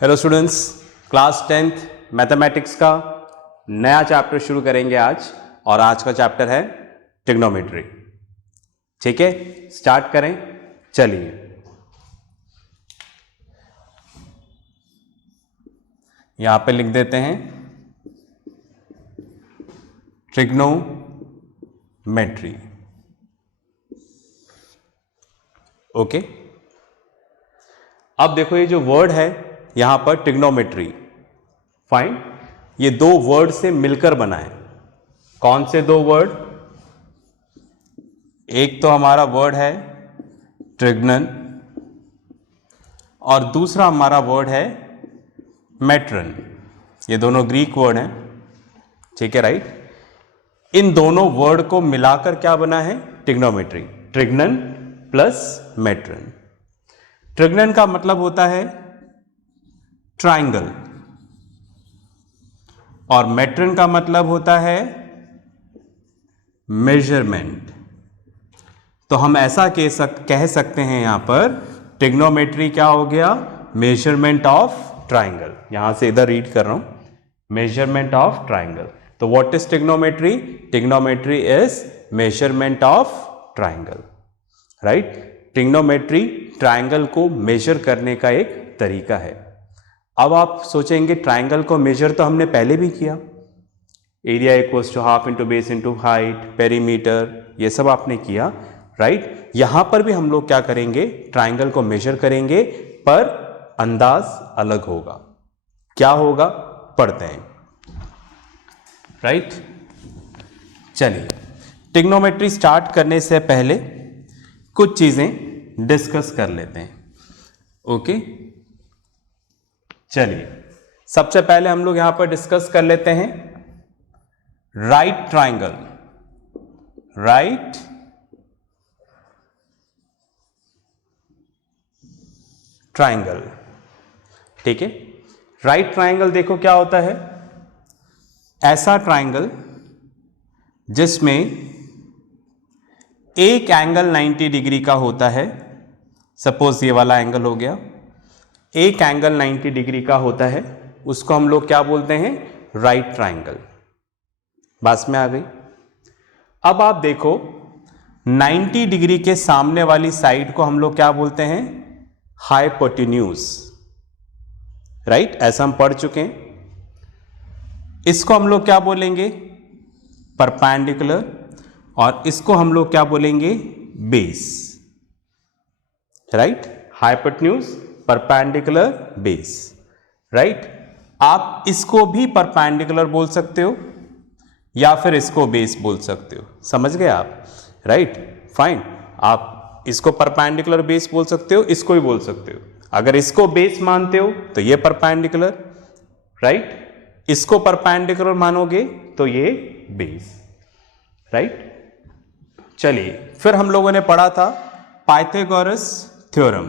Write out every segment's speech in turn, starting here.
Hello students, class 10th mathematics का नया chapter शुरू करेंगे आज। और आज का चैप्टर है ट्रिग्नोमेट्री। ठीक है, स्टार्ट करें। चलिए, यहां पे लिख देते हैं ट्रिग्नोमेट्री। ओके, अब देखो ये जो वर्ड है यहां पर ट्रिग्नोमेट्री, फाइन, ये दो वर्ड से मिलकर बना है। कौन से दो वर्ड? एक तो हमारा वर्ड है ट्रिग्नन और दूसरा हमारा वर्ड है मेट्रन। ये दोनों ग्रीक वर्ड हैं, ठीक है, राइट। इन दोनों वर्ड को मिलाकर क्या बना है? Trigonometry. Trigonon plus metron. Trigonon का मतलब होता है ट्राइंगल और मेट्रन का मतलब होता है मेजरमेंट। तो हम ऐसा कह सकते हैं यहां पर ट्रिग्नोमेट्री क्या हो गया? Measurement of triangle. यहां से इधर रीड कर रहा हूं, मेजरमेंट ऑफ ट्राइंगल। तो what is trigonometry? Trigonometry is measurement of triangle, right. Trigonometry triangle को मेजर करने का एक तरीका है। अब आप सोचेंगे ट्राइंगल को मेजर तो हमने पहले भी किया, area equals to half into base into height, perimeter, ये सब आपने किया, राइट। यहां पर भी हम लोग क्या करेंगे? ट्राइंगल को मेजर करेंगे, पर अंदाज अलग होगा। क्या होगा? पढ़ते हैं, राइट। चलिए, ट्रिग्नोमेट्री स्टार्ट करने से पहले कुछ चीजें डिस्कस कर लेते हैं। ओके, चलिए, सबसे पहले हम लोग यहां पर डिस्कस कर लेते हैं राइट ट्राइंगल। राइट ट्राइंगल, ठीक है। राइट ट्राइंगल देखो क्या होता है? ऐसा ट्राइंगल जिसमें एक एंगल 90 डिग्री का होता है। सपोज ये वाला एंगल हो गया, एक एंगल 90 डिग्री का होता है, उसको हम लोग क्या बोलते हैं? Right triangle. बात में आ गई? अब आप देखो 90 डिग्री के सामने वाली साइड को हम लोग क्या बोलते हैं? Hypotenuse, right. ऐसा हम पढ़ चुके हैं। इसको हम लोग क्या बोलेंगे? परपेंडिकुलर। और इसको हम लोग क्या बोलेंगे? Base, right. Hypotenuse, perpendicular, base, right. आप इसको भी परपेंडिकुलर बोल सकते हो या फिर इसको बेस बोल सकते हो। समझ गए आप? Right, fine. आप इसको परपेंडिकुलर बेस बोल सकते हो, इसको भी बोल सकते हो। अगर इसको बेस मानते हो तो ये परपेंडिकुलर, राइट। इसको परपेंडिकुलर मानोगे तो ये बेस, राइट। चलिए, फिर हम लोगों ने पढ़ा था पाइथागोरस थ्योरम।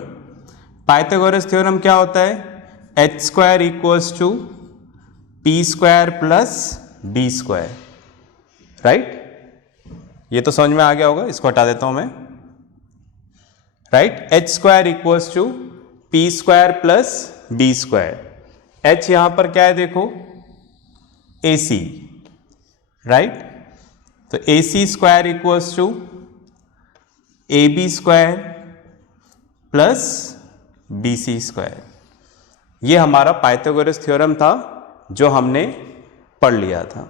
पाइथागोरस थ्योरम क्या होता है? H square equals to P square plus B square, right. ये तो समझ में आ गया होगा, इसको हटा देता हूं मैं, right. H square equals to P square plus B square. H यहां पर क्या है देखो? A C, right. तो A C square equals to A B square plus B C square. ये हमारा पाइथागोरस थ्योरम था जो हमने पढ़ लिया था।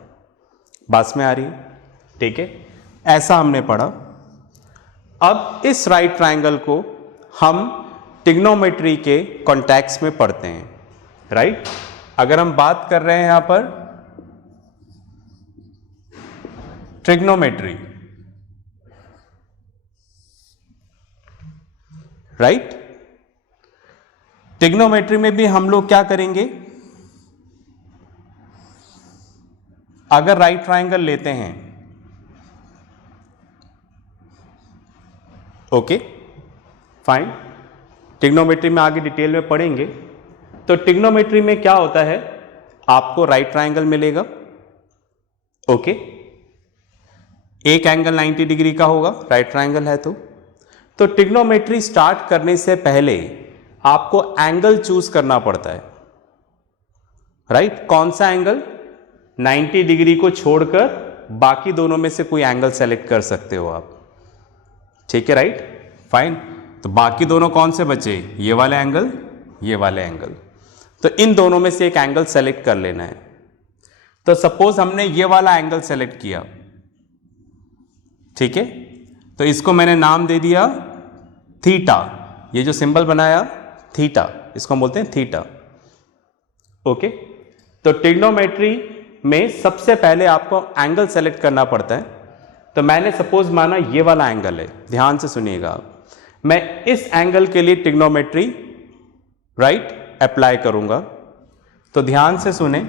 बात में आ रही है? ठीक है, ऐसा हमने पढ़ा। अब इस राइट ट्राइंगल को हम ट्रिग्नोमेट्री के कॉन्टेक्स्ट में पढ़ते हैं, राइट। अगर हम बात कर रहे हैं यहां पर ट्रिग्नोमेट्री, राइट। ट्रिग्नोमेट्री में भी हम लोग क्या करेंगे? अगर राइट ट्राइंगल लेते हैं, ओके, फाइन। ट्रिग्नोमेट्री में आगे डिटेल में पढ़ेंगे। तो ट्रिग्नोमेट्री में क्या होता है? आपको राइट ट्राइंगल मिलेगा, ओके। एक एंगल 90 डिग्री का होगा, राइट ट्राइंगल है तो ट्रिग्नोमेट्री स्टार्ट करने से पहले आपको एंगल चूज करना पड़ता है। राइट। कौन सा एंगल? 90 डिग्री को छोड़कर बाकी दोनों में से कोई एंगल सेलेक्ट कर सकते हो आप, ठीक है, राइट, फाइन। तो बाकी दोनों कौन से बचे? ये वाले एंगल, ये वाले एंगल। तो इन दोनों में से एक एंगल सेलेक्ट कर लेना है। तो सपोज हमने ये वाला एंगल सेलेक्ट किया, ठीक है, तो इसको मैंने नाम दे दिया थीटा। ये जो सिंबल बनाया थीटा, इसको हम बोलते हैं थीटा। ओके, तो ट्रिग्नोमेट्री में सबसे पहले आपको एंगल सेलेक्ट करना पड़ता है। तो मैंने सपोज माना ये वाला एंगल है, ध्यान से सुनिएगा आप। मैं इस एंगल के लिए ट्रिग्नोमेट्री राइट अप्लाई करूंगा। तो ध्यान से सुने,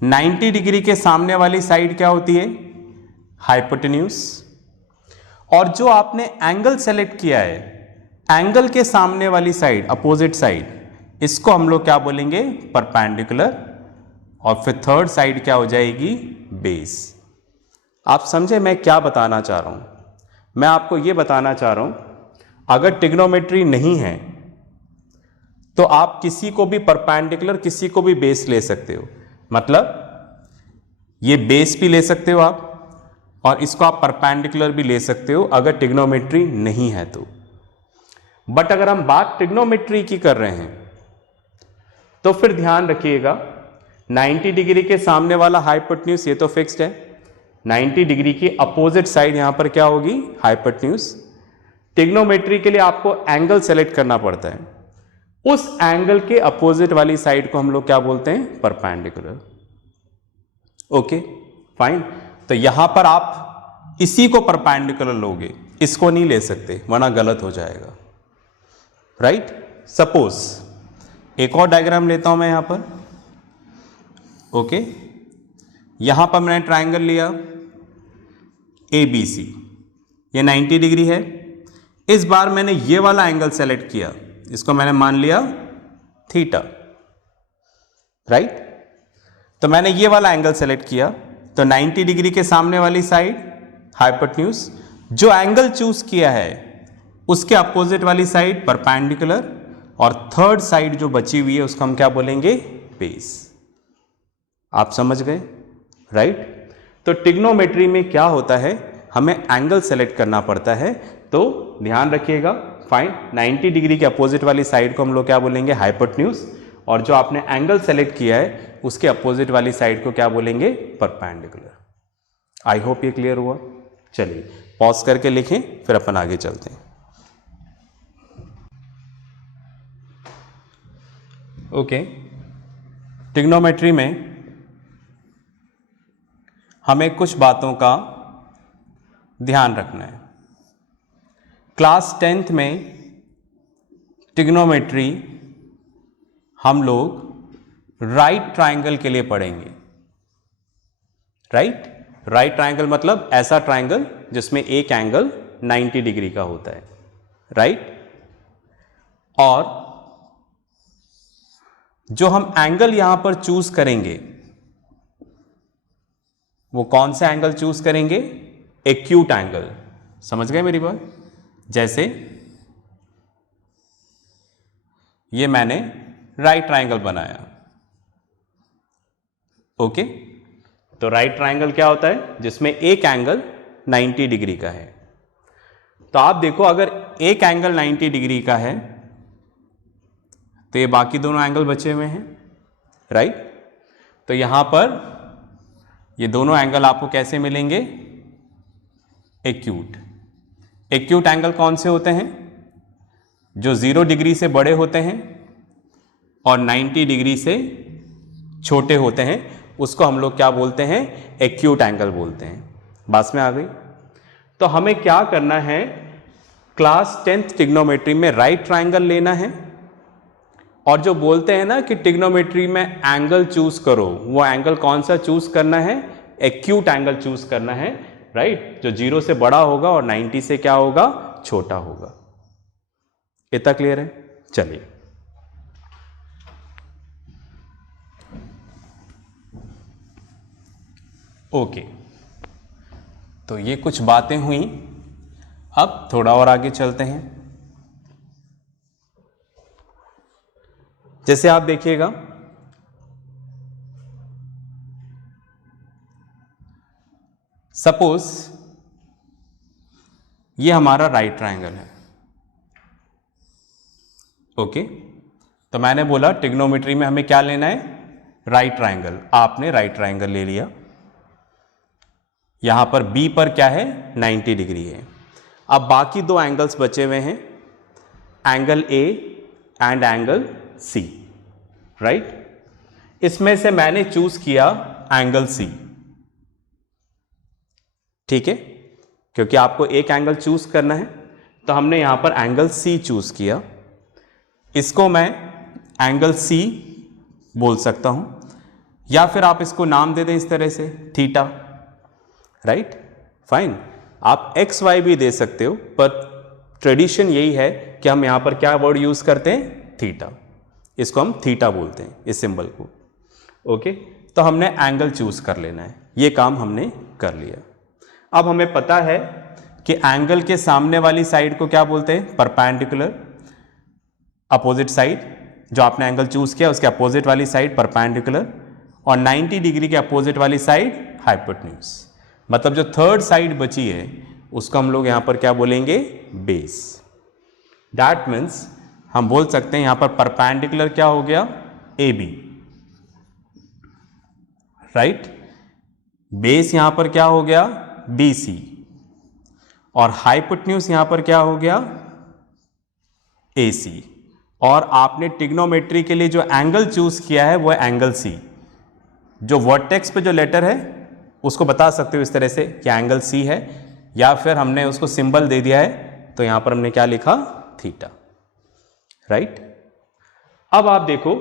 90 डिग्री के सामने वाली साइड क्या होती है? हाइपोटेन्यूज। और जो आपने एंगल सेलेक्ट किया है, एंगल के सामने वाली साइड, अपोजिट साइड, इसको हम लोग क्या बोलेंगे? परपेंडिकुलर। और फिर थर्ड साइड क्या हो जाएगी? बेस। आप समझे मैं क्या बताना चाह रहा हूं? मैं आपको यह बताना चाह रहा हूं, अगर ट्रिग्नोमेट्री नहीं है तो आप किसी को भी परपेंडिकुलर, किसी को भी बेस ले सकते हो। मतलब ये बेस भी ले सकते हो आप, और इसको आप परपेंडिकुलर भी ले सकते हो अगर ट्रिग्नोमेट्री नहीं है तो। बट अगर हम बात ट्रिग्नोमेट्री की कर रहे हैं तो फिर ध्यान रखिएगा, 90 डिग्री के सामने वाला हाइपोटेन्यूज ये तो फिक्स्ड है, 90 डिग्री की अपोजिट साइड यहां पर क्या होगी? हाइपोटेन्यूज। ट्रिग्नोमेट्री के लिए आपको एंगल सेलेक्ट करना पड़ता है, उस एंगल के अपोजिट वाली साइड को हम लोग क्या बोलते हैं? परपेंडिकुलर। Okay, fine. तो यहां पर आप इसी को परपेंडिकुलर लोगे, इसको नहीं ले सकते वरना गलत हो जाएगा, राइट। सपोज एक और डायग्राम लेता हूं मैं यहां पर। ओके, यहां पर मैंने ट्रायंगल लिया ABC, ये 90 डिग्री है। इस बार मैंने ये वाला एंगल सेलेक्ट किया, इसको मैंने मान लिया थीटा, राइट। तो मैंने ये वाला एंगल सेलेक्ट किया, तो 90 डिग्री के सामने वाली साइड हाइपोटेन्यूज, जो एंगल चूज किया है उसके अपोजिट वाली साइड परपेंडिकुलर, और थर्ड साइड जो बची हुई है उसको हम क्या बोलेंगे? बेस। आप समझ गए, राइट। तो ट्रिग्नोमेट्री में क्या होता है, हमें एंगल सेलेक्ट करना पड़ता है। तो ध्यान रखिएगा, फाइन, 90 डिग्री के अपोजिट वाली साइड को हम लोग क्या बोलेंगे? हाइपोटेन्यूज। और जो आपने एंगल सेलेक्ट किया है उसके अपोजिट वाली साइड को क्या बोलेंगे? परपेंडिकुलर। आई होप ये क्लियर हुआ। चलिए पॉज करके लिखें, फिर अपन आगे चलते हैं। ओके, ट्रिग्नोमेट्री में हमें कुछ बातों का ध्यान रखना है। क्लास 10th में ट्रिग्नोमेट्री हम लोग राइट ट्रायंगल के लिए पढ़ेंगे। राइट ट्रायंगल मतलब ऐसा ट्रायंगल जिसमें एक एंगल 90 डिग्री का होता है, राइट। और जो हम एंगल यहां पर चूज करेंगे वो कौन सा एंगल चूज करेंगे? Acute angle. समझ गए मेरी बात? जैसे ये मैंने राइट ट्रायंगल बनाया। ओके, तो राइट ट्रायंगल क्या होता है? जिसमें एक एंगल 90 डिग्री का है। तो आप देखो, अगर एक एंगल 90 डिग्री का है तो ये बाकी दोनों एंगल बचे हुए हैं, राइट। तो यहां पर ये दोनों एंगल आपको कैसे मिलेंगे? एक्यूट। एक्यूट एंगल कौन से होते हैं? जो 0 डिग्री से बड़े होते हैं और 90 डिग्री से छोटे होते हैं, उसको हम लोग क्या बोलते हैं? एक्यूट एंगल बोलते हैं। बात में आ गई? तो हमें क्या करना है, क्लास 10th ट्रिग्नोमेट्री में राइट ट्रायंगल लेना है। और जो बोलते हैं ना कि ट्रिग्नोमेट्री में एंगल चूज करो, वो एंगल कौन सा चूज करना है? एक्यूट एंगल चूज करना है, राइट। जो 0 से बड़ा होगा और 90 से क्या होगा? छोटा होगा। इतना क्लियर है? चलिए ओके, तो ये कुछ बातें हुई। अब थोड़ा और आगे चलते हैं। जैसे आप देखिएगा, सपोज ये हमारा राइट ट्रायंगल है, ओके। तो मैंने बोला ट्रिग्नोमेट्री में हमें क्या लेना है, राइट ट्रायंगल। आपने राइट ट्रायंगल ले लिया। यहां पर बी पर क्या है, 90 डिग्री है। अब बाकी दो एंगल्स बचे हुए हैं, angle A and angle C, right. इसमें से मैंने चूज किया एंगल सी, ठीक है, क्योंकि आपको एक एंगल चूज करना है, तो हमने यहां पर एंगल सी चूज किया। इसको मैं एंगल सी बोल सकता हूं, या फिर आप इसको नाम दे दें इस तरह से, थीटा, राइट, फाइन। आप एक्स वाई भी दे सकते हो, पर ट्रेडिशन यही है कि हम यहां पर क्या वर्ड यूज करते हैं, थीटा। इसको हम थीटा बोलते हैं, इस सिंबल को, ओके। तो हमने एंगल चूज कर लेना है, ये काम हमने कर लिया। अब हमें पता है कि एंगल के सामने वाली साइड को क्या बोलते हैं, परपेंडिकुलर। अपोजिट साइड, जो आपने एंगल चूज किया उसके अपोजिट वाली साइड परपेंडिकुलर, और 90 डिग्री के अपोजिट वाली साइड हाइपोटेन्यूज। मतलब जो थर्ड साइड बची है उसको हम लोग यहां पर क्या बोलेंगे, बेस। दैट मीन्स हम बोल सकते हैं यहां पर परपेंडिकुलर क्या हो गया, ए बी, राइट। बेस यहां पर क्या हो गया, बी सी, और हाइपोटेन्यूज यहां पर क्या हो गया, ए सी। और आपने ट्रिग्नोमेट्री के लिए जो एंगल चूज किया है वो एंगल सी। जो वर्टेक्स पे जो लेटर है उसको बता सकते हो इस तरह से कि एंगल सी है, या फिर हमने उसको सिंबल दे दिया है तो यहां पर हमने क्या लिखा, थीटा, राइट। अब आप देखो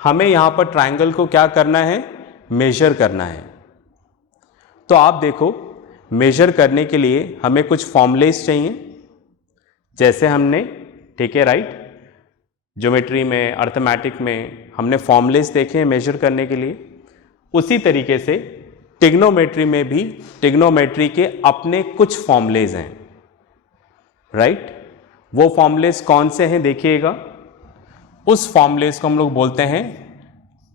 हमें यहां पर ट्रायंगल को क्या करना है, मेजर करना है। तो आप देखो मेजर करने के लिए हमें कुछ फॉर्मूलेस चाहिए, जैसे हमने, ठीक है, राइट, ज्योमेट्री में, अर्थमेटिक में हमने फॉर्मूलेस देखे हैं मेजर करने के लिए। उसी तरीके से ट्रिग्नोमेट्री में भी ट्रिग्नोमेट्री के अपने कुछ फॉर्मूलेस हैं, राइट। वो फॉर्मूलेस कौन से हैं देखिएगा। उस फॉर्मूलेस को हम लोग बोलते हैं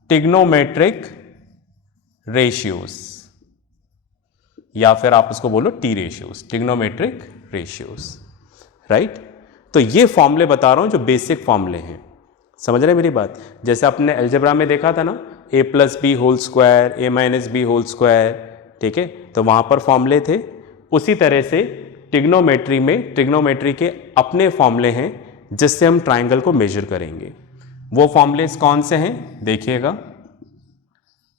ट्रिग्नोमेट्रिक रेशियोज, या फिर आप उसको बोलो T ratios, trigonometric ratios, right. तो ये फॉर्मूले बता रहा हूं जो बेसिक फॉर्मूले हैं, समझ रहे हैं मेरी बात। जैसे आपने अलजेब्रा में देखा था ना, a plus B whole square, a minus B whole square, ठीक है, तो वहां पर फॉर्मूले थे। उसी तरह से ट्रिग्नोमेट्री में ट्रिग्नोमेट्री के अपने फॉर्मूले हैं जिससे हम ट्राइंगल को मेजर करेंगे। वो फॉर्मूलेस कौन से हैं देखिएगा,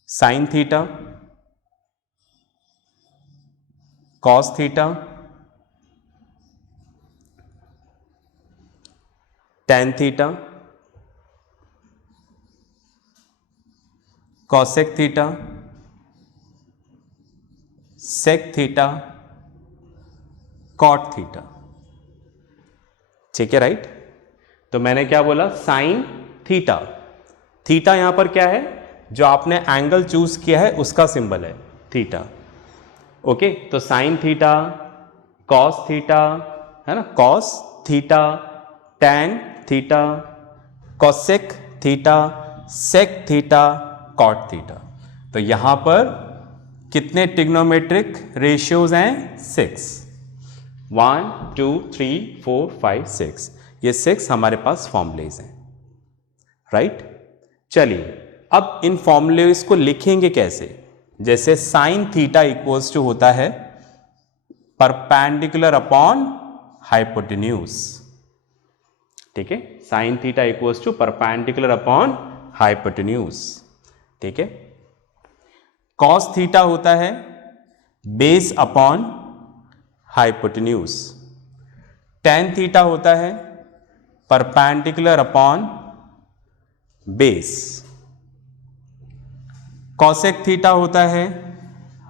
sine theta, cos theta, tan theta, cosec theta, sec theta, cot theta, ठीक है, राइट। तो मैंने क्या बोला, साइन थीटा। थीटा यहां पर क्या है, जो आपने एंगल चूज किया है उसका सिंबल है थीटा, ओके। तो साइन थीटा, कॉस थीटा, है ना, cos theta, tan theta, cosec theta, sec theta, cot theta. तो यहां पर कितने ट्रिग्नोमेट्रिक रेशियोज हैं, 6, 1 2 3 4 5 6। ये 6 हमारे पास फॉर्मूलेज हैं, राइट। चलिए अब इन फॉर्मूलेज को लिखेंगे कैसे। जैसे साइन थीटा इक्वल्स टू होता है परपेंडिकुलर अपॉन हाइपोटेन्यूज, ठीक है। Sine theta equals to perpendicular upon hypotenuse, ठीक है। कॉस थीटा होता है base upon hypotenuse. Tan theta होता है perpendicular upon base. Cosec theta होता है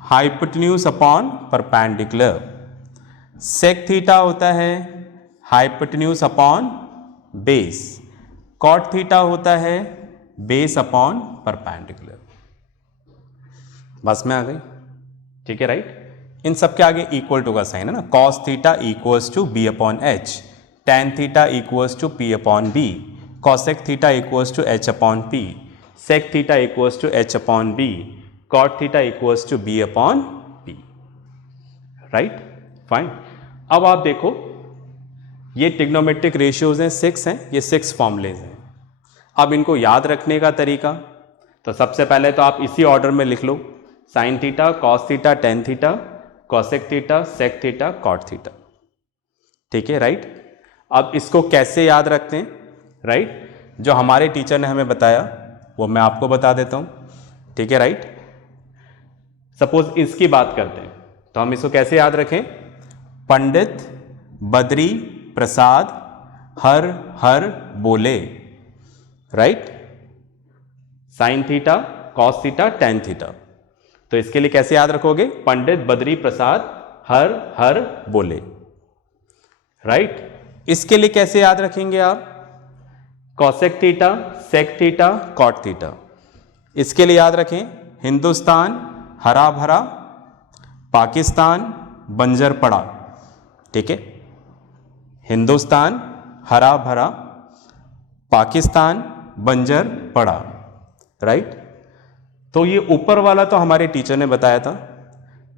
hypotenuse upon perpendicular. Sec theta होता है hypotenuse upon base. Cot theta होता है बेस अपॉन परपेंडिकुलर। बस में आ गई, ठीक है, राइट। इन सब के आगे इक्वल टू का साइन है ना, cos theta equals to B upon H, tan theta equals to P upon B, cosec theta equals to H upon P, sec theta equals to H upon B, cot theta equals to B upon P. Right, fine. अब आप देखो ये trigonometric ratios हैं, 6 हैं, ये 6 formulas हैं। अब इनको याद रखने का तरीका, तो सबसे पहले तो आप इसी ऑर्डर में लिख लो, sine theta, cos theta, tan theta, cosec theta, sec theta, cot theta, ठीक है, राइट। अब इसको कैसे याद रखते हैं, राइट, जो हमारे टीचर ने हमें बताया वो मैं आपको बता देता हूँ, ठीक है, राइट। सपोज इसकी बात करते हैं तो हम इसको कैसे याद रखें, पंडित बद्री प्रसाद हर हर बोले, right, sine theta, cos theta, tan theta. तो इसके लिए कैसे याद रखोगे, पंडित बद्री प्रसाद हर हर बोले, राइट। इसके लिए कैसे याद रखेंगे आप, cosec theta, sec theta, cot theta. इसके लिए याद रखें हिंदुस्तान हरा भरा, पाकिस्तान बंजर पड़ा, ठीक है, हिंदुस्तान हरा भरा, पाकिस्तान बंजर पड़ा, राइट। तो ये ऊपर वाला तो हमारे टीचर ने बताया था,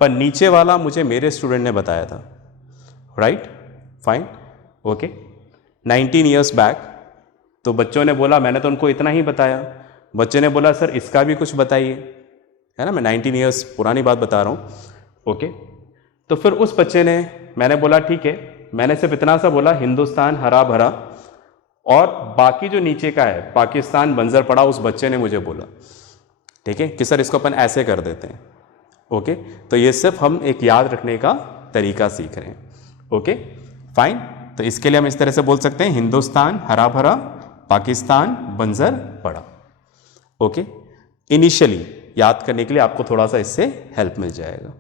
पर नीचे वाला मुझे मेरे स्टूडेंट ने बताया था, right, fine, okay. 19 years back तो बच्चों ने बोला, मैंने तो उनको इतना ही बताया, बच्चे ने बोला सर इसका भी कुछ बताइए, है ना, मैं 19 ईयर्स पुरानी बात बता रहा हूँ, ओके। तो फिर उस बच्चे ने, मैंने बोला ठीक है, मैंने सिर्फ इतना सा बोला हिंदुस्तान हरा भरा, और बाकी जो नीचे का है पाकिस्तान बंजर पड़ा, उस बच्चे ने मुझे बोला, ठीक है, कि सर इसको अपन ऐसे कर देते हैं, ओके। तो ये सिर्फ हम एक याद रखने का तरीका सीख रहे हैं, ओके, फाइन। तो इसके लिए हम इस तरह से बोल सकते हैं हिंदुस्तान हरा भरा, पाकिस्तान बंजर पड़ा, ओके। इनिशियली याद करने के लिए आपको थोड़ा सा इससे हेल्प मिल जाएगा,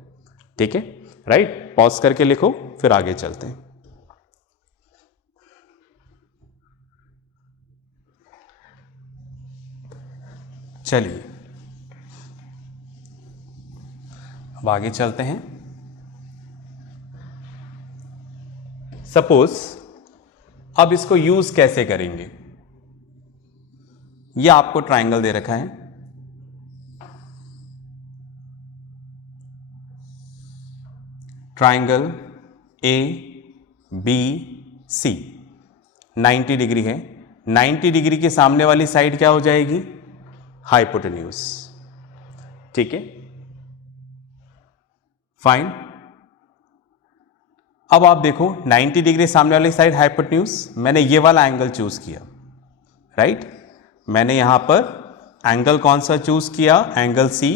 ठीक है, राइट। पॉज करके लिखो, फिर आगे चलते हैं। चलिए अब आगे चलते हैं। सपोज अब इसको यूज कैसे करेंगे, ये आपको ट्रायंगल दे रखा है, triangle A B C 90 degree है, 90 डिग्री के सामने वाली साइड क्या हो जाएगी, हाइपोटेन्यूज, ठीक है, फाइन। अब आप देखो 90 डिग्री सामने वाली साइड हाइपोटेन्यूज, मैंने ये वाला एंगल चूज किया, राइट, मैंने यहां पर एंगल कौन सा चूज किया, एंगल सी,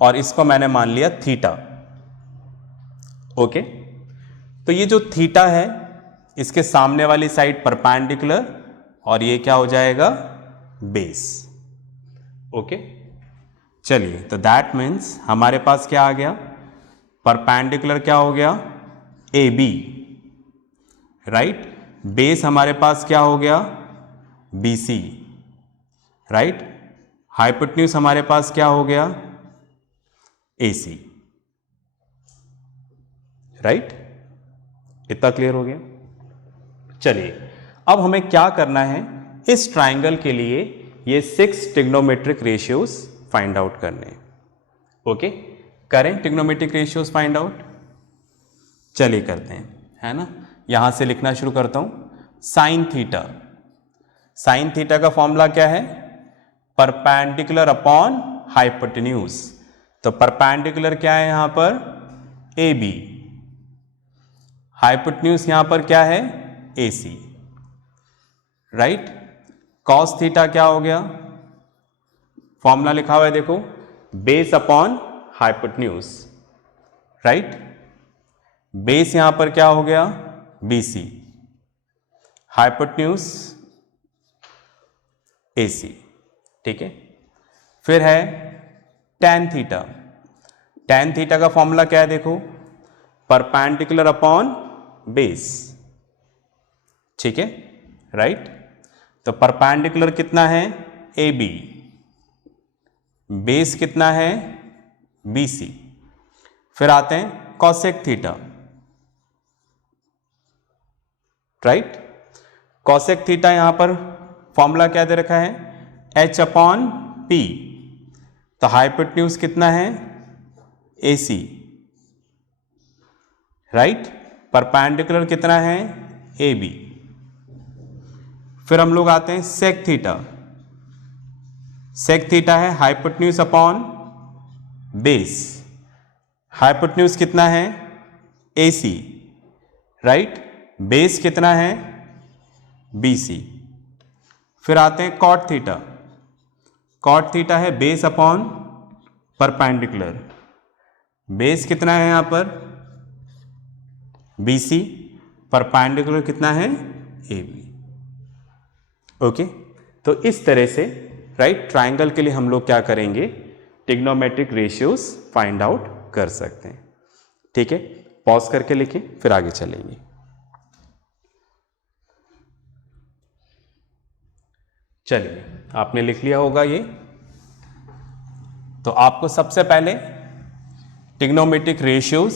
और इसको मैंने मान लिया थीटा, ओके। तो ये जो थीटा है इसके सामने वाली साइड परपेंडिकुलर, और ये क्या हो जाएगा, बेस, ओके। चलिए, तो दैट मीन्स हमारे पास क्या आ गया, परपेंडिकुलर क्या हो गया, ए बी, राइट, बेस हमारे पास क्या हो गया, बी सी, राइट, हाइपोटेन्यूज हमारे पास क्या हो गया, ए सी, राइट, इतना क्लियर हो गया। चलिए अब हमें क्या करना है, इस ट्राइंगल के लिए ये 6 ट्रिग्नोमेट्रिक रेशियोज फाइंड आउट करने हैं, ओके। करें ट्रिग्नोमेट्रिक रेशियोज फाइंड आउट, चलिए करते हैं, है ना। यहां से लिखना शुरू करता हूं, साइन थीटा, साइन थीटा का फॉर्मूला क्या है, परपेंडिकुलर अपॉन हाइपोटेन्यूज। तो परपेंडिकुलर क्या है यहां पर, ए बी, हाइपोटेन्यूज यहां पर क्या है, ए सी, राइट। कॉस थीटा क्या हो गया, फॉर्मूला लिखा हुआ है देखो, base upon hypotenuse, right, base यहां पर क्या हो गया, बी सी, हाइपोटेन्यूज ए सी, ठीक है। फिर है tan थीटा, tan थीटा का फॉर्मूला क्या है देखो, परपेंडिकुलर अपॉन बेस, ठीक है, राइट। तो परपेंडिकुलर कितना है, ए बी, बेस कितना है, बी सी। फिर आते हैं cosec theta, right, cosec theta यहां पर फॉर्मूला क्या दे रखा है, एच अपॉन पी। तो हाइपोटेन्यूज कितना है, ए सी, राइट, परपेंडिकुलर कितना है, ए बी। फिर हम लोग आते हैं सेक थीटा। सेक थीटा है हाइपोटेन्यूज अपॉन बेस। हाइपोटेन्यूज कितना है, ए सी, राइट, बेस कितना है, बी सी। फिर आते हैं कॉट थीटा। कॉट थीटा है बेस अपॉन परपेंडिकुलर। बेस कितना है यहां पर, बी सी, परपेंडिकुलर कितना है, ए बी। ओके, तो इस तरह से राइट ट्राइंगल के लिए हम लोग क्या करेंगे, ट्रिग्नोमेट्रिक रेशियोज फाइंड आउट कर सकते हैं। ठीक है, पॉज करके लिखें फिर आगे चलेंगे। चलिए, आपने लिख लिया होगा ये। तो आपको सबसे पहले ट्रिग्नोमेट्रिक रेशियोज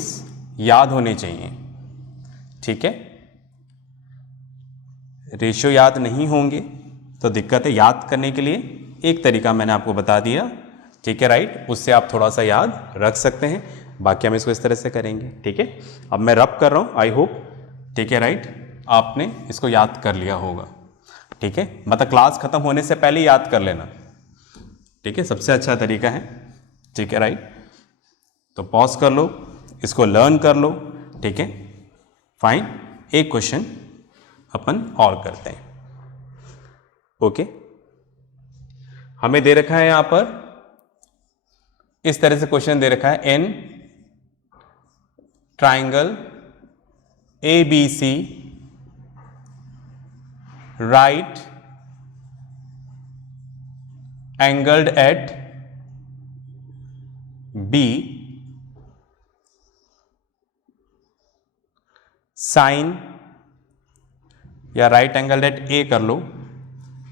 याद होने चाहिए। ठीक है, रेशियो याद नहीं होंगे तो दिक्कत है। याद करने के लिए एक तरीका मैंने आपको बता दिया, ठीक है, राइट, उससे आप थोड़ा सा याद रख सकते हैं। बाकी हम इसको इस तरह से करेंगे। ठीक है, अब मैं रब कर रहा हूं, आई होप, ठीक है, राइट, आपने इसको याद कर लिया होगा। ठीक है, मतलब क्लास खत्म होने से पहले याद कर लेना। ठीक है, सबसे अच्छा तरीका है। ठीक है, राइट, तो पॉज कर लो, इसको लर्न कर लो। ठीक है, फाइन। एक क्वेश्चन अपन और करते हैं। ओके, हमें दे रखा है यहां पर इस तरह से क्वेश्चन दे रखा है, an triangle A B C right angled at B sine, या राइट एंगल एट ए कर लो,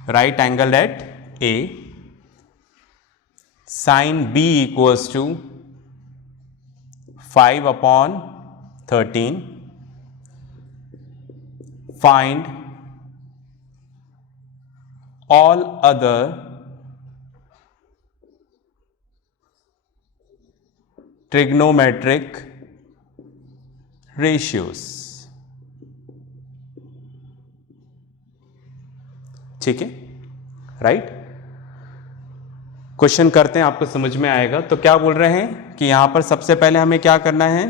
right angle at A, sine B equals to 5/13, find all other trigonometric ratios. ठीक है, राइट, क्वेश्चन करते हैं, आपको समझ में आएगा। तो क्या बोल रहे हैं कि यहां पर सबसे पहले हमें क्या करना है,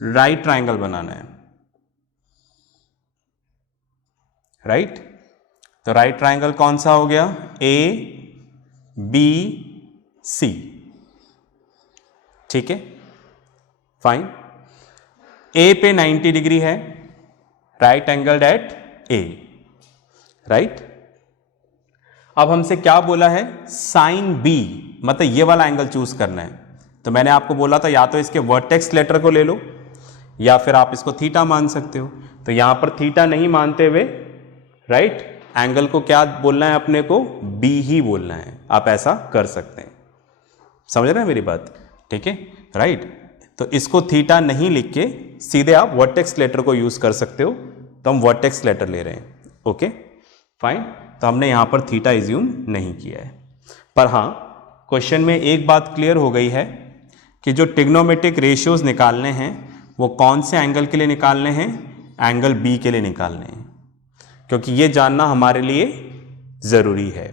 राइट ट्राइंगल बनाना है। राइट, तो राइट ट्राइंगल कौन सा हो गया, ए बी सी। ठीक है, फाइन। ए पे 90 डिग्री है, राइट एंगल्ड एट ए, राइट। अब हमसे क्या बोला है, साइन बी, मतलब ये वाला एंगल चूज करना है। तो मैंने आपको बोला था या तो इसके वर्टेक्स लेटर को ले लो या फिर आप इसको थीटा मान सकते हो। तो यहां पर थीटा नहीं मानते हुए राइट एंगल को क्या बोलना है, अपने को बी ही बोलना है। आप ऐसा कर सकते हैं, समझ रहे हैं मेरी बात, ठीक है, राइट। तो इसको थीटा नहीं लिख के सीधे आप वर्टेक्स लेटर को यूज कर सकते हो। तो हम वर्टेक्स लेटर ले रहे हैं, ओके, फाइन। तो हमने यहां पर थीटा इज्यूम नहीं किया है। पर हां, क्वेश्चन में एक बात क्लियर हो गई है कि जो ट्रिग्नोमेट्रिक रेशियोज निकालने हैं वो कौन से एंगल के लिए निकालने हैं, एंगल बी के लिए निकालने हैं, क्योंकि ये जानना हमारे लिए जरूरी है।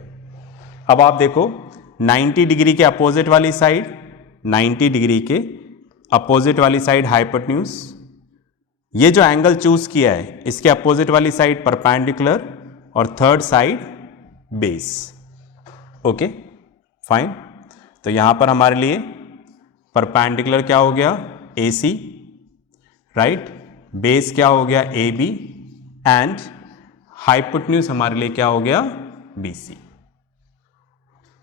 अब आप देखो 90 डिग्री के अपोजिट वाली साइड, 90 डिग्री के अपोजिट वाली साइड हाइपोटेन्यूज, ये जो एंगल चूज किया है इसके अपोजिट वाली साइड परपेंडिकुलर और third side base, okay, fine. तो यहां पर हमारे लिए परपेंडिकुलर क्या हो गया, ए सी, राइट, बेस क्या हो गया, ए बी, एंड हाइपोटेन्यूज हमारे लिए क्या हो गया, बी सी।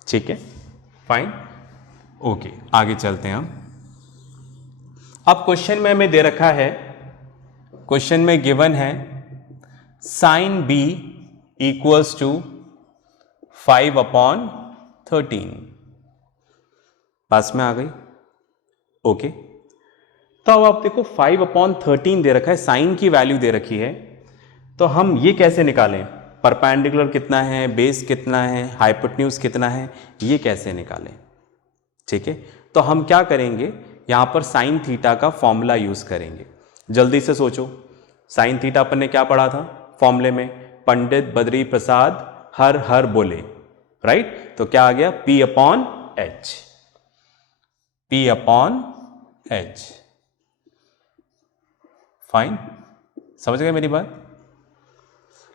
ठीक है, फाइन, ओके, आगे चलते हैं हम। अब क्वेश्चन में हमें दे रखा है, क्वेश्चन में गिवन है साइन बी इक्वल्स टू 5/13। पास में आ गई, ओके। तो अब आप देखो 5/13 दे रखा है, साइन की वैल्यू दे रखी है, तो हम ये कैसे निकालें, परपेंडिकुलर कितना है, बेस कितना है, हाइपोटेन्यूज कितना है, ये कैसे निकालें। ठीक है, तो हम क्या करेंगे, यहाँ पर साइन थीटा का फॉर्मूला यूज करेंगे। जल्दी से सोचो, साइन थीटा अपन ने क्या पढ़ा था फॉर्मूले में, पंडित बद्री प्रसाद हर हर बोले, राइट। तो क्या आ गया, P upon H, P upon H। Fine, समझ गए मेरी बात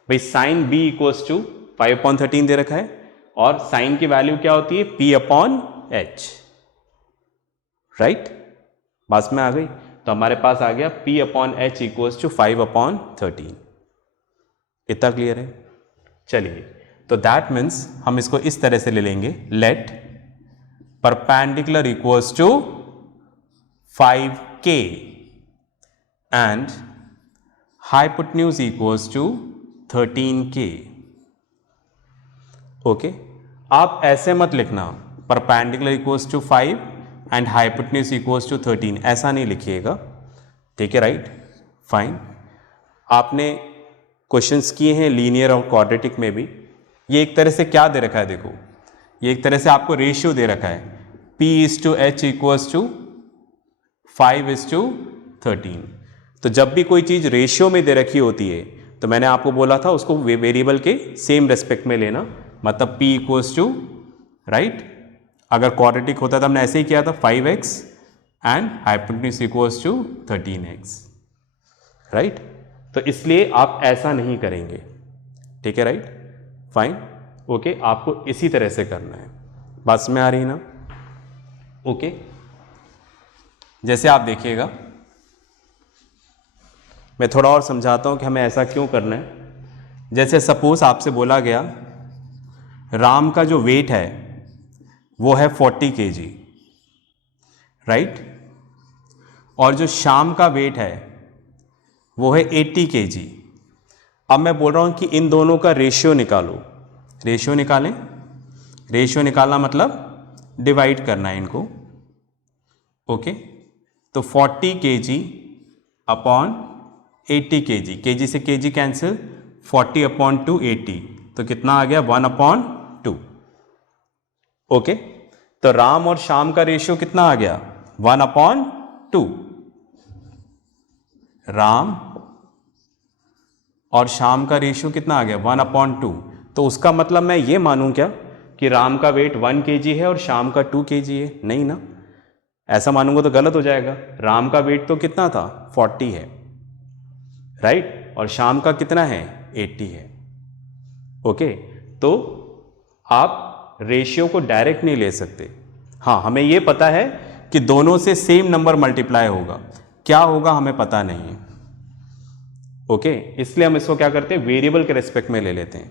भाई। साइन B इक्वल्स टू 5/13 दे रखा है और साइन की वैल्यू क्या होती है, P अपॉन H, राइट। बात में आ गई। तो हमारे पास आ गया P upon H equals to 5/13। इतना क्लियर है। चलिए, तो दैट मीन्स हम इसको इस तरह से ले लेंगे, let perpendicular equals to 5K and hypotenuse equals to 13K। Okay, आप ऐसे मत लिखना perpendicular equals to 5 and hypotenuse equals to 13, ऐसा नहीं लिखिएगा, ठीक है, राइट। फाइन, आपने क्वेश्चंस किए हैं लीनियर और क्वाड्रेटिक में भी। ये एक तरह से क्या दे रखा है, देखो, ये एक तरह से आपको रेशियो दे रखा है, P/H इक्वल्स टू 5/13। तो जब भी कोई चीज़ रेशियो में दे रखी होती है तो मैंने आपको बोला था उसको वेरिएबल के सेम रेस्पेक्ट में लेना, मतलब P इक्वल्स टू, राइट। अगर क्वाड्रेटिक होता था हमने ऐसे ही किया था 5x and hypotenuse equals to 13x, right. तो इसलिए आप ऐसा नहीं करेंगे, ठीक है, राइट। फाइन, ओके, आपको इसी तरह से करना है। बात समझ में आ रही है ना? ओके, जैसे आप देखिएगा, मैं थोड़ा और समझाता हूं कि हमें ऐसा क्यों करना है। जैसे सपोज आपसे बोला गया राम का जो वेट है वो है 40 kg, राइट, और जो श्याम का वेट है वो है 80 kg। अब मैं बोल रहा हूं कि इन दोनों का रेशियो निकालो। रेशियो निकालें, रेशियो निकालना मतलब डिवाइड करना है इनको, ओके। तो 40 kg अपॉन 80 kg, kg से kg कैंसिल, 40/2 80, तो कितना आ गया 1/2, ओके। तो राम और श्याम का रेशियो कितना आ गया 1/2। राम और श्याम का रेशियो कितना आ गया 1/2। तो उसका मतलब मैं ये मानूं क्या कि राम का वेट 1 kg है और श्याम का 2 kg है? नहीं ना, ऐसा मानूंगा तो गलत हो जाएगा। राम का वेट तो कितना था 40 है, राइट, और श्याम का कितना है 80 है, ओके। तो आप रेशियो को डायरेक्ट नहीं ले सकते। हाँ, हमें यह पता है कि दोनों से सेम नंबर मल्टीप्लाई होगा, क्या होगा हमें पता नहीं है, ओके। इसलिए हम इसको क्या करते हैं, वेरिएबल के रेस्पेक्ट में ले लेते हैं,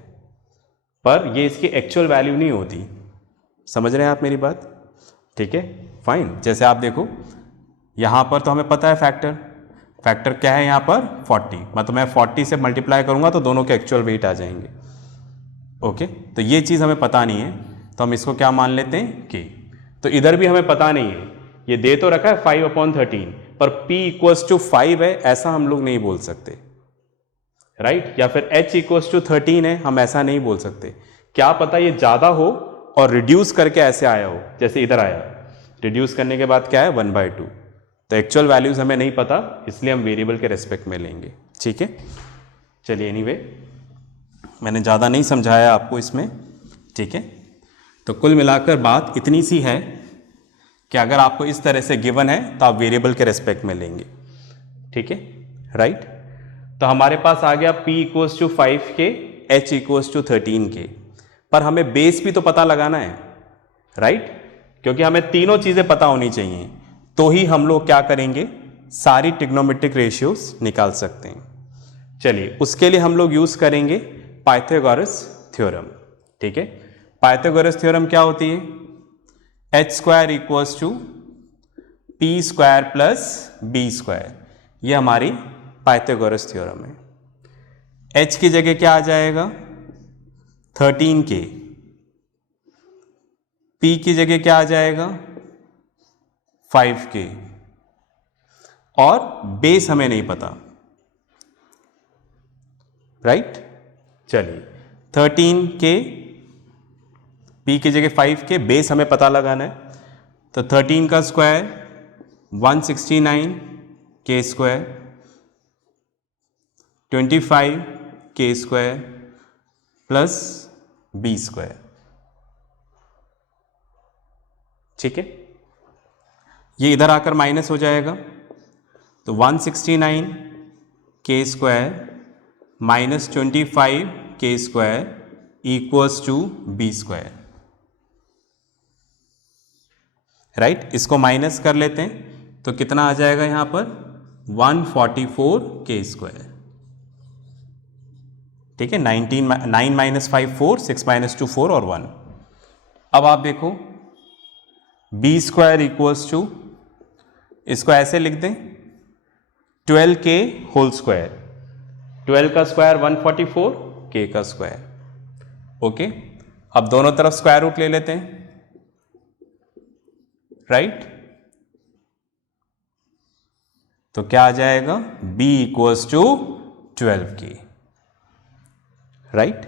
पर ये इसकी एक्चुअल वैल्यू नहीं होती। समझ रहे हैं आप मेरी बात? ठीक है, फाइन। जैसे आप देखो यहां पर तो हमें पता है फैक्टर, फैक्टर क्या है यहाँ पर 40, मतलब मैं 40 से मल्टीप्लाई करूंगा तो दोनों के एक्चुअल वेट आ जाएंगे, ओके। तो ये चीज़ हमें पता नहीं है, तो हम इसको क्या मान लेते हैं k। तो इधर भी हमें पता नहीं है, ये दे तो रखा है 5/13, पर P इक्वल्स टू 5 है, ऐसा हम लोग नहीं बोल सकते, राइट। या फिर H इक्वल्स टू 13 है, हम ऐसा नहीं बोल सकते। क्या पता ये ज़्यादा हो और रिड्यूस करके ऐसे आया हो, जैसे इधर आया, रिड्यूस करने के बाद क्या है 1/2। तो एक्चुअल वैल्यूज हमें नहीं पता, इसलिए हम वेरिएबल के रेस्पेक्ट में लेंगे, ठीक है। चलिए, एनीवे मैंने ज़्यादा नहीं समझाया आपको इसमें, ठीक है। तो कुल मिलाकर बात इतनी सी है कि अगर आपको इस तरह से गिवन है तो आप वेरिएबल के रेस्पेक्ट में लेंगे, ठीक है, राइट। तो हमारे पास आ गया P equals to 5K, H equals to 13K, पर हमें बेस भी तो पता लगाना है, राइट, क्योंकि हमें तीनों चीज़ें पता होनी चाहिए, तो ही हम लोग क्या करेंगे, सारी ट्रिग्नोमेट्रिक रेशियोज निकाल सकते हैं। चलिए, उसके लिए हम लोग यूज करेंगे पाइथागोरस थ्योरम, ठीक है। पाइथागोरस थ्योरम क्या होती है, h² equals to p² plus b², ये हमारी पाइथागोरस थ्योरम है। h की जगह क्या आ जाएगा 13K, p की जगह क्या आ जाएगा 5K, और बेस हमें नहीं पता, राइट। चलिए, 13K, P की जगह 5K, बेस हमें पता लगाना है। तो 13 का स्क्वायर 169 के स्क्वायर, 25 के स्क्वायर प्लस बी स्क्वायर। ठीक है, ये इधर आकर माइनस हो जाएगा, तो 169 के स्क्वायर माइनस 25 के square equals to B square. Right, इसको माइनस कर लेते हैं तो कितना आ जाएगा यहां पर 144 के स्क्वायर। ठीक है, 9 माइनस 5 4, 6 माइनस 2 4 और 1। अब आप देखो बी स्क्वायर इक्वल्स टू, इसको ऐसे लिख दें 12 के होल स्क्वायर, 12 का स्क्वायर 144 के का स्क्वायर। ओके, अब दोनों तरफ स्क्वायर रूट ले लेते हैं। राइट, तो क्या आ जाएगा b इक्वल्स टू 12 के। राइट,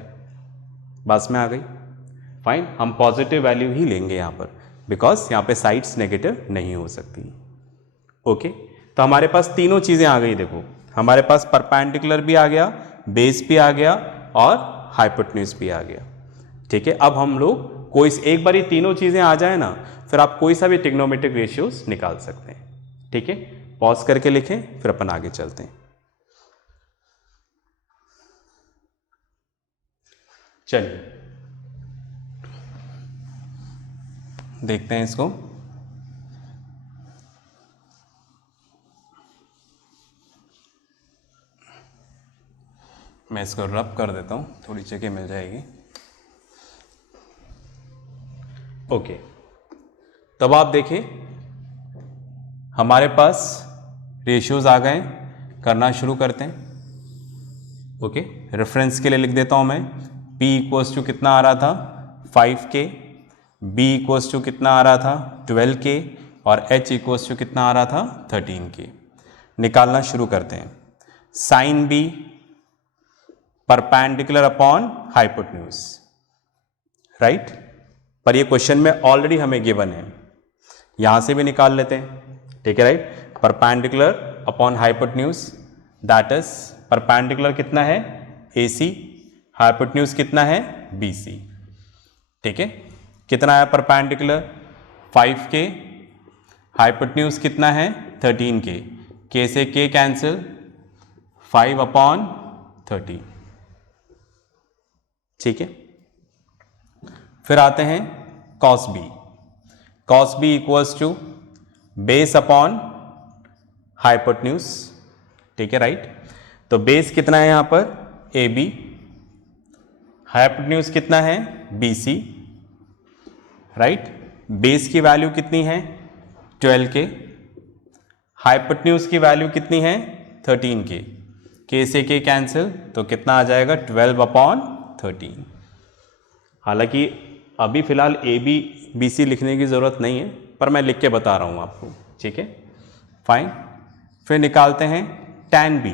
बस में आ गई। फाइन, हम पॉजिटिव वैल्यू ही लेंगे यहां पर, बिकॉज यहां पे साइड्स नेगेटिव नहीं हो सकती। ओके, तो हमारे पास तीनों चीजें आ गई। देखो हमारे पास परपेंडिकुलर भी आ गया, बेस भी आ गया और हाइपोटेन्यूज भी आ गया। ठीक है, अब हम लोग कोई एक बार ये तीनों चीजें आ जाए ना, फिर आप कोई सा भी ट्रिग्नोमेट्रिक रेशियोज निकाल सकते हैं। ठीक है, पॉज करके लिखें, फिर अपन आगे चलते हैं। चलिए देखते हैं इसको। मैं इसको रब कर देता हूं, थोड़ी जगह मिल जाएगी। ओके, तब आप देखें हमारे पास रेशियोज आ गए, करना शुरू करते हैं। ओके, रेफरेंस के लिए लिख देता हूं मैं, P इक्वल्स टू कितना आ रहा था 5K, B इक्वल्स टू कितना आ रहा था 12K और H इक्वल्स टू कितना आ रहा था 13K। निकालना शुरू करते हैं। Sine B perpendicular upon hypotenuse. Right, पर ये क्वेश्चन में ऑलरेडी हमें गिवन है, यहां से भी निकाल लेते हैं। ठीक है, right, perpendicular upon hypotenuse, that is perpendicular कितना है AC, हाइपोटेन्यूज कितना है BC। ठीक है, कितना है परपेंडिकुलर 5K, हाइपोटेन्यूज कितना है 13K, K से K कैंसिल, 5 अपॉन 30। ठीक है, फिर आते हैं cos B। cos B equals to base upon hypotenuse. ठीक है, राइट, तो बेस कितना है यहां पर AB, हाइपोटेन्यूज कितना है BC। राइट, बेस की वैल्यू कितनी है 12K, हाइपोटेन्यूज की वैल्यू कितनी है 13K, K से K कैंसिल, तो कितना आ जाएगा 12 अपॉन 13। हालांकि अभी फिलहाल AB BC लिखने की जरूरत नहीं है, पर मैं लिख के बता रहा हूं आपको। ठीक है, फाइन, फिर निकालते हैं tan B।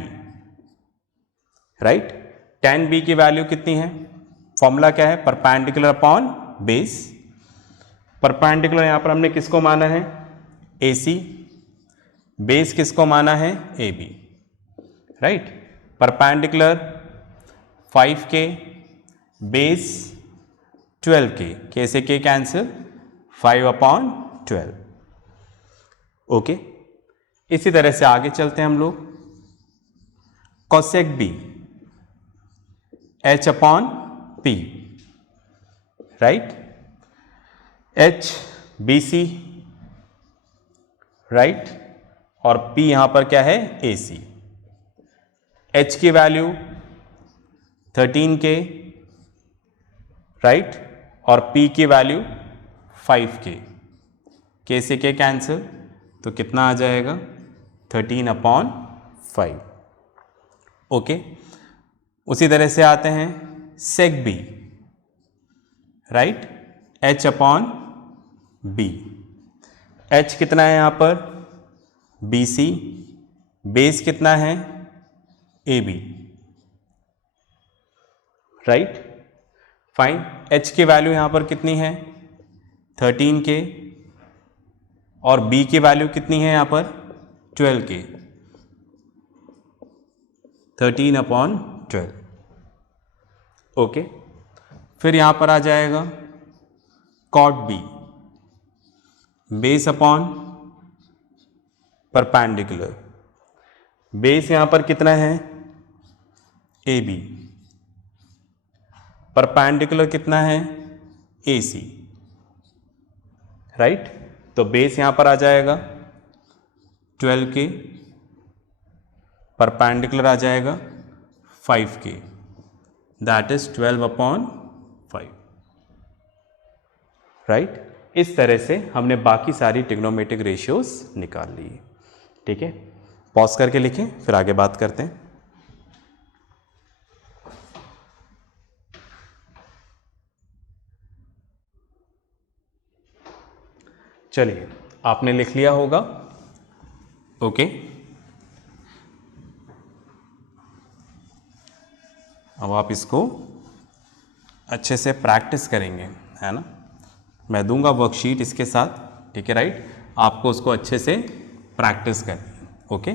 Right, tan B की वैल्यू कितनी है, फॉर्मूला क्या है परपेंडिकुलर अपॉन बेस। परपेंडिकुलर यहां पर हमने किसको माना है AC, बेस किसको माना है AB। Right, perpendicular 5K, base 12K, K से K कैंसिल, 5 अपॉन 12। ओके, इसी तरह से आगे चलते हैं हम लोग। cosec B H upon P। Right, H BC, right, और P यहां पर क्या है AC। H की वैल्यू 13K, राइट, और P की वैल्यू 5K, K से K कैंसिल, तो कितना आ जाएगा 13 अपॉन 5। ओके, उसी तरह से आते हैं sec B। Right, H upon B। H कितना है यहां पर BC, बेस कितना है AB। राइट, फाइन, H की वैल्यू यहां पर कितनी है 13K, और b की वैल्यू कितनी है यहाँ पर 12k, 13/12। ओके, फिर यहाँ पर आ जाएगा cot b base upon perpendicular. Base यहाँ पर कितना है AB, परपेंडिकुलर कितना है AC, राइट। तो बेस यहाँ पर आ जाएगा 12k, परपेंडिकुलर आ जाएगा 5k, दैट इज 12/5, राइट। इस तरह से हमने बाकी सारी ट्रिग्नोमेट्रिक रेशियोज निकाल ली। ठीक है, पॉज करके लिखें, फिर आगे बात करते हैं। चलिए, आपने लिख लिया होगा। ओके, अब आप इसको अच्छे से प्रैक्टिस करेंगे, है ना। मैं दूंगा वर्कशीट इसके साथ, ठीक है, राइट। आपको उसको अच्छे से प्रैक्टिस करनी है, ओके।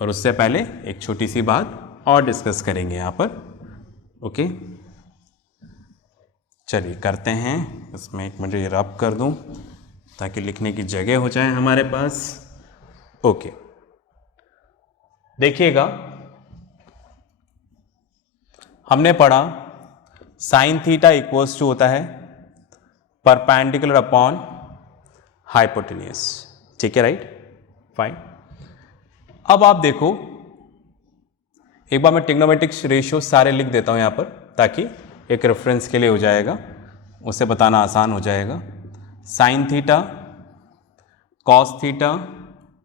और उससे पहले एक छोटी सी बात और डिस्कस करेंगे यहाँ पर, ओके। चलिए करते हैं, इसमें एक मिनट ये रब कर दूँ ताकि लिखने की जगह हो जाए हमारे पास। ओके, देखिएगा, हमने पढ़ा साइन थीटा इक्वल्स टू होता है परपेंडिकुलर अपॉन हाइपोटेन्यूस, ठीक है, राइट, फाइन। अब आप देखो, एक बार मैं ट्रिग्नोमेट्रिक रेशियो सारे लिख देता हूं यहां पर, ताकि एक रेफरेंस के लिए हो जाएगा, उसे बताना आसान हो जाएगा। Sine theta, cos theta,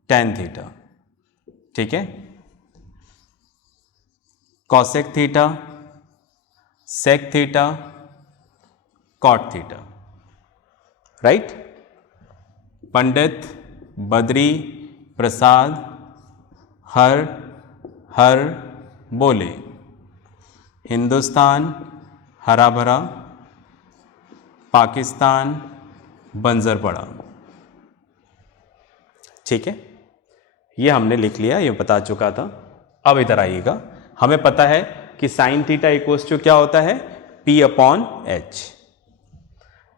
tan theta, ठीक है, cosec theta, sec theta, cot theta, right. Pandit, Badri, Prasad, हर बोले, हिंदुस्तान, हरा भरा, पाकिस्तान, बंजर पड़ा, ठीक है। ये हमने लिख लिया, ये बता चुका था। अब इधर आइएगा, हमें पता है कि साइन थीटा इक्वल्स टू क्या होता है P/H।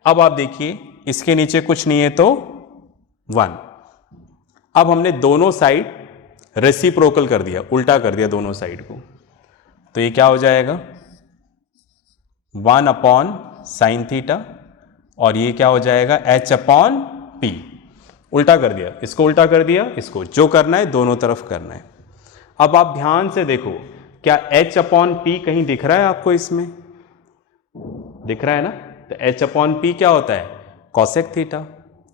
अब आप देखिए, इसके नीचे कुछ नहीं है तो 1। अब हमने दोनों साइड रेसिप्रोकल कर दिया, उल्टा कर दिया दोनों साइड को, तो ये क्या हो जाएगा 1/sin थीटा, और ये क्या हो जाएगा H/P। उल्टा कर दिया, इसको उल्टा कर दिया, इसको, जो करना है दोनों तरफ करना है। अब आप ध्यान से देखो, क्या H/P कहीं दिख रहा है आपको? इसमें दिख रहा है ना। तो H/P क्या होता है कॉसेक थीटा।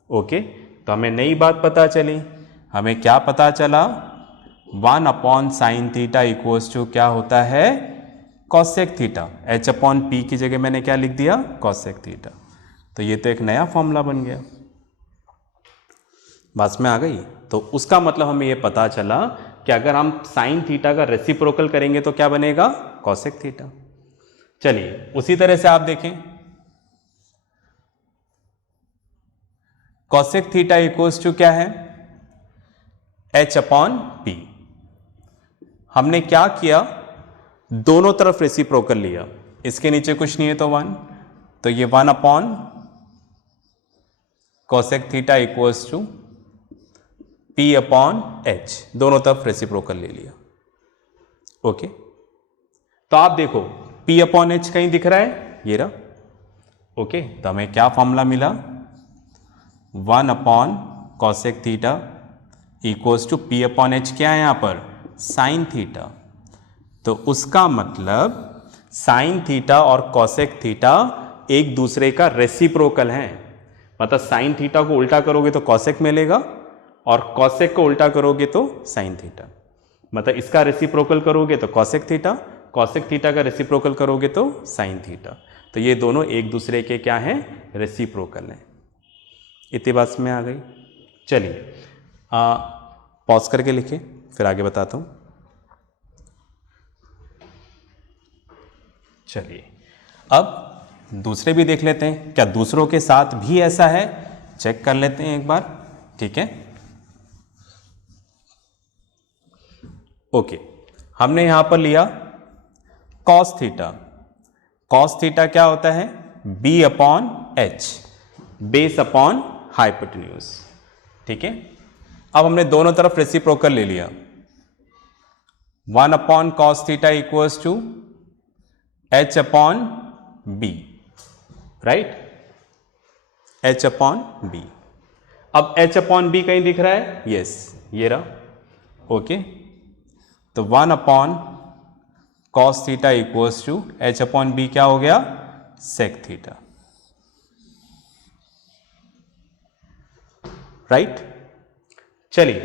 ओके, तो हमें नई बात पता चली, हमें क्या पता चला 1/sin थीटा इक्वल्स टू क्या होता है कॉसेक थीटा। H/P की जगह मैंने क्या लिख दिया कॉसेक थीटा। तो ये तो एक नया फॉर्मूला बन गया, बात में आ गई। तो उसका मतलब हमें ये पता चला कि अगर हम साइन थीटा का रेसिप्रोकल करेंगे तो क्या बनेगा कॉसेक थीटा। चलिए उसी तरह से आप देखें, कॉसेक थीटा इक्वल्स टू क्या है H/P। हमने क्या किया, दोनों तरफ रेसिप्रोकल लिया, इसके नीचे कुछ नहीं है तो 1, तो ये 1/cosec theta equals to P/H, दोनों तरफ रेसिप्रोकल ले लिया। ओके, तो आप देखो P/H कहीं दिख रहा है, ये रहा। ओके, तो हमें क्या फॉर्मूला मिला 1/cosec theta equals to P/H क्या है यहां पर साइन थीटा। तो उसका मतलब साइन थीटा और कॉसेक थीटा एक दूसरे का रेसिप्रोकल है। मतलब साइन थीटा को उल्टा करोगे तो कॉसेक मिलेगा और कॉसेक को उल्टा करोगे तो साइन थीटा। मतलब इसका रेसिप्रोकल करोगे तो कॉसेक थीटा, कॉसेक थीटा का रेसिप्रोकल करोगे तो साइन थीटा। तो ये दोनों एक दूसरे के क्या हैं रेसिप्रोकल हैं। इतनी बात में आ गई। चलिए पॉज करके लिखिए, फिर आगे बताता हूं। चलिए अब दूसरे भी देख लेते हैं, क्या दूसरों के साथ भी ऐसा है, चेक कर लेते हैं एक बार। ठीक है, ओके। हमने यहां पर लिया कॉस थीटा। कॉस थीटा क्या होता है? B upon H, base upon hypotenuse. ठीक है, अब हमने दोनों तरफ रेसिप्रोकल ले लिया। 1 upon cos theta equals to H upon B, right, H upon B. अब एच अपॉन बी कहीं दिख रहा है? यस, ये रहा, ओके। तो 1 upon cos theta equals to H upon B क्या हो गया? Sec theta, right. चलिए,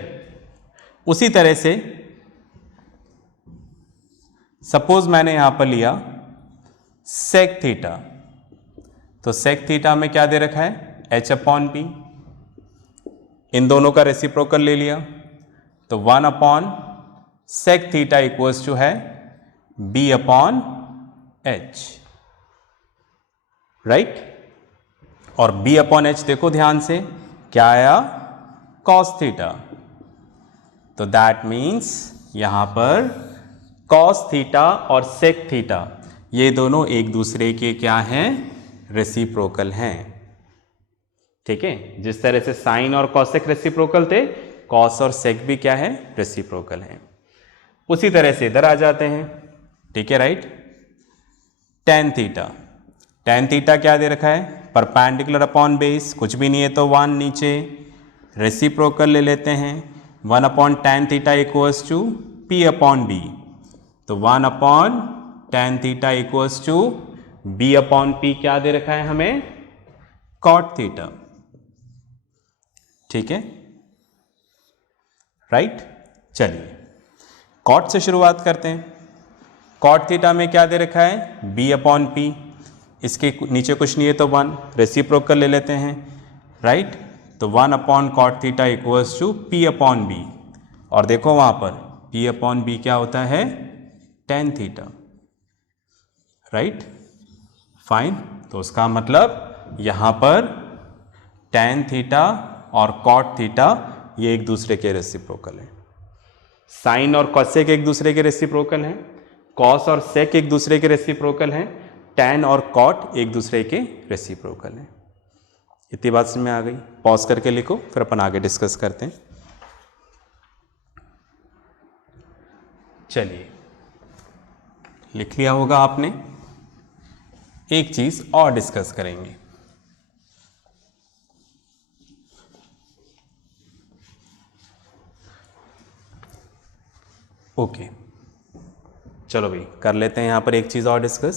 उसी तरह से सपोज मैंने यहां पर लिया सेक थीटा, तो सेक थीटा में क्या दे रखा है? H upon B. इन दोनों का रेसिप्रोकल ले लिया, तो 1 upon sec theta equals to है बी अपॉन एच, राइट। और बी अपॉन एच देखो ध्यान से, क्या आया? Cos theta. तो दैट मीन्स यहां पर कॉस थीटा और सेक थीटा ये दोनों एक दूसरे के क्या हैं? रेसिप्रोकल हैं। ठीक है, जिस तरह से साइन और कॉसेक रेसिप्रोकल थे, कॉस और सेक भी क्या है? रेसिप्रोकल हैं। उसी तरह से इधर आ जाते हैं, ठीक है, right. Tan theta, tan theta क्या दे रखा है? परपेंडिकुलर अपॉन बेस, कुछ भी नहीं है तो 1 नीचे, रेसिप्रोकल ले लेते हैं। 1 upon tan theta equals to P upon B, तो 1 upon tan theta equals to B upon P क्या दे रखा है हमें? कॉट थीटा, ठीक है, राइट। चलिए कॉट से शुरुआत करते हैं। कॉट थीटा में क्या दे रखा है? बी अपॉन पी, इसके नीचे कुछ नहीं है तो 1, रेसिप्रोकल ले लेते हैं, राइट। तो 1 upon cot theta equals to P upon B, और देखो वहां पर पी अपॉन बी क्या होता है? Tan theta, right, fine. तो उसका मतलब यहां पर टेन थीटा और कॉट थीटा ये एक दूसरे के रेसिप्रोकल हैं। साइन और कॉसेक एक दूसरे के रेसिप्रोकल हैं, कॉस और सेक एक दूसरे के रेसिप्रोकल हैं, टैन और कॉट एक दूसरे के रेसिप्रोकल हैं। इतनी बात समझ में आ गई? पॉज करके लिखो, फिर अपन आगे डिस्कस करते हैं। चलिए, लिख लिया होगा आपने। एक चीज और डिस्कस करेंगे। ओके, चलो भाई कर लेते हैं यहां पर एक चीज और डिस्कस,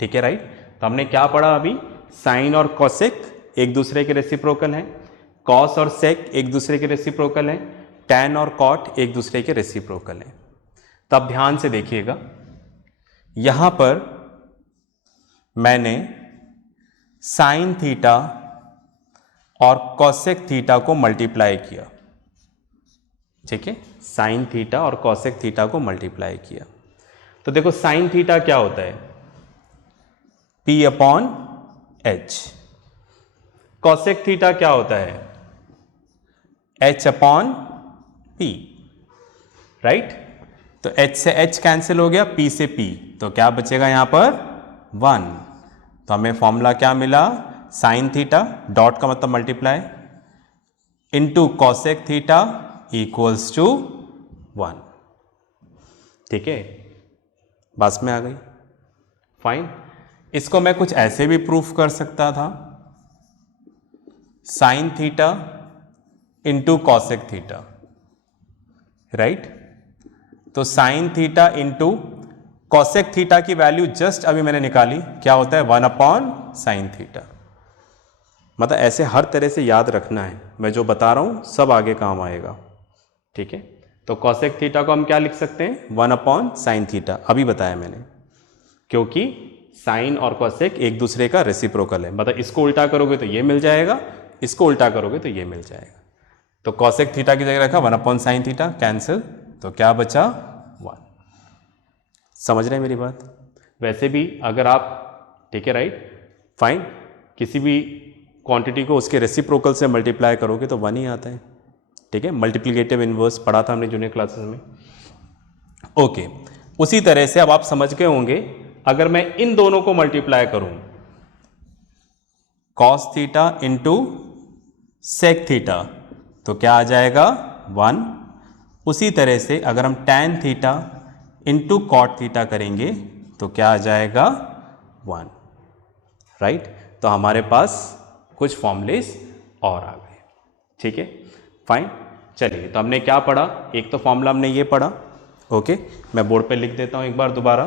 ठीक है, राइट। तो हमने क्या पढ़ा अभी? साइन और कॉसेक एक दूसरे के रेसिप्रोकल हैं, कॉस और सेक एक दूसरे के रेसिप्रोकल हैं, टैन और कॉट एक दूसरे के रेसिप्रोकल हैं। तब ध्यान से देखिएगा, यहां पर मैंने साइन थीटा और कॉसेक थीटा को मल्टीप्लाई किया, ठीक है, साइन थीटा और कॉसेक थीटा को मल्टीप्लाई किया। तो देखो साइन थीटा क्या होता है? P upon H. Cosec theta क्या होता है? H upon P, right. तो H से H कैंसिल हो गया, P से P, तो क्या बचेगा यहां पर? 1। तो हमें फॉर्मूला क्या मिला? साइन थीटा, डॉट का मतलब multiply, into cosec theta equals to 1, ठीक है, बस में आ गई, फाइन। इसको मैं कुछ ऐसे भी प्रूफ कर सकता था, sine theta into cosec theta, right. तो sine theta into cosec theta की वैल्यू जस्ट अभी मैंने निकाली, क्या होता है? 1 अपॉन साइन थीटा। मतलब ऐसे हर तरह से याद रखना है, मैं जो बता रहा हूं सब आगे काम आएगा, ठीक है। तो कॉसेक थीटा को हम क्या लिख सकते हैं? 1 अपॉन साइन थीटा, अभी बताया मैंने, क्योंकि साइन और कॉसेक एक दूसरे का रेसिप्रोकल है। मतलब इसको उल्टा करोगे तो ये मिल जाएगा, इसको उल्टा करोगे तो ये मिल जाएगा। तो कॉसेक थीटा की जगह रखा 1 अपॉन साइन थीटा, कैंसिल, तो क्या बचा? 1। समझ रहे हैं मेरी बात? वैसे भी अगर आप, ठीक है, राइट, फाइन, किसी भी क्वांटिटी को उसके रेसिप्रोकल से मल्टीप्लाई करोगे तो 1 ही आता है। ठीक है, मल्टीप्लिकेटिव इनवर्स पढ़ा था हमने जूनियर क्लासेस में। ओके, उसी तरह से अब आप समझ गए होंगे, अगर मैं इन दोनों को मल्टीप्लाई करूं cos theta into sec theta तो क्या आ जाएगा 1। उसी तरह से अगर हम tan theta into cot theta करेंगे तो क्या आ जाएगा 1, राइट। तो हमारे पास कुछ फॉर्मूलेस और आ गए। ठीक है, फाइन। चलिए, तो हमने क्या पढ़ा, एक तो फॉर्मूला हमने ये पढ़ा। ओके, मैं बोर्ड पे लिख देता हूं एक बार दोबारा।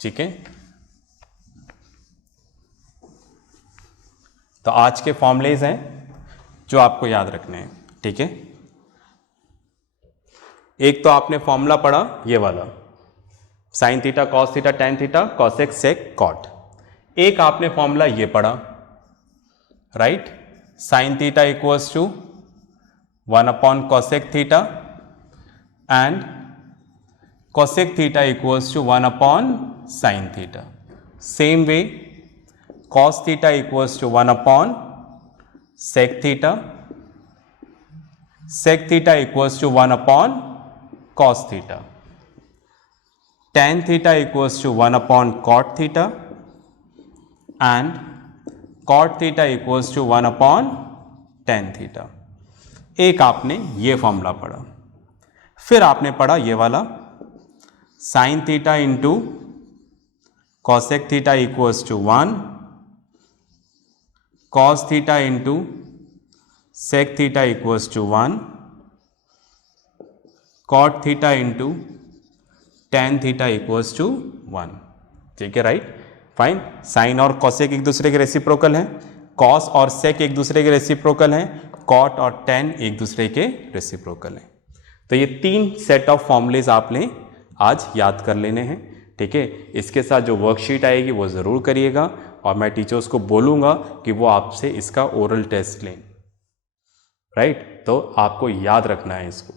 ठीक है, तो आज के फॉर्मूलेज हैं जो आपको याद रखने हैं। ठीक है, एक तो आपने फॉर्मूला पढ़ा ये वाला, sine theta cos theta tan theta cosec sec cot. एक आपने फॉर्मूला ये पढ़ा, right, sine theta equals to 1 upon cosec theta and cosec theta equals to 1 upon sin theta. Same way, cos theta equals to 1 upon sec theta. Sec theta equals to 1 upon cos theta. Tan theta equals to 1 upon cot theta. And cot theta equals to 1 upon tan theta. एक आपने ये formula पढ़ा। फिर आपने पढ़ा ये वाला, sine theta into cosec theta equals to 1, cos theta into sec theta equals to 1, cot theta into tan theta equals to 1। ठीक है, राइट, फाइन। साइन और कॉसेक एक दूसरे के रेसिप्रोकल हैं, कॉस और सेक एक दूसरे के रेसिप्रोकल हैं, कॉट और टैन एक दूसरे के रेसिप्रोकल हैं। तो ये 3 सेट ऑफ फॉर्मूलेज आपने आज याद कर लेने हैं। ठीक है, इसके साथ जो वर्कशीट आएगी वो ज़रूर करिएगा और मैं टीचर्स को बोलूँगा कि वो आपसे इसका ओरल टेस्ट लें, राइट। तो आपको याद रखना है इसको।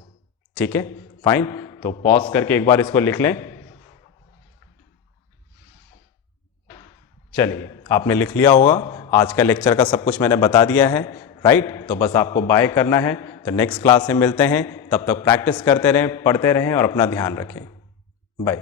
ठीक है, फाइन। तो पॉज करके एक बार इसको लिख लें। चलिए, आपने लिख लिया होगा, आज का लेक्चर का सब कुछ मैंने बता दिया है, राइट। तो बस आपको बाय करना है। तो नेक्स्ट क्लास में मिलते हैं, तब तक प्रैक्टिस करते रहें, पढ़ते रहें और अपना ध्यान रखें। बाय।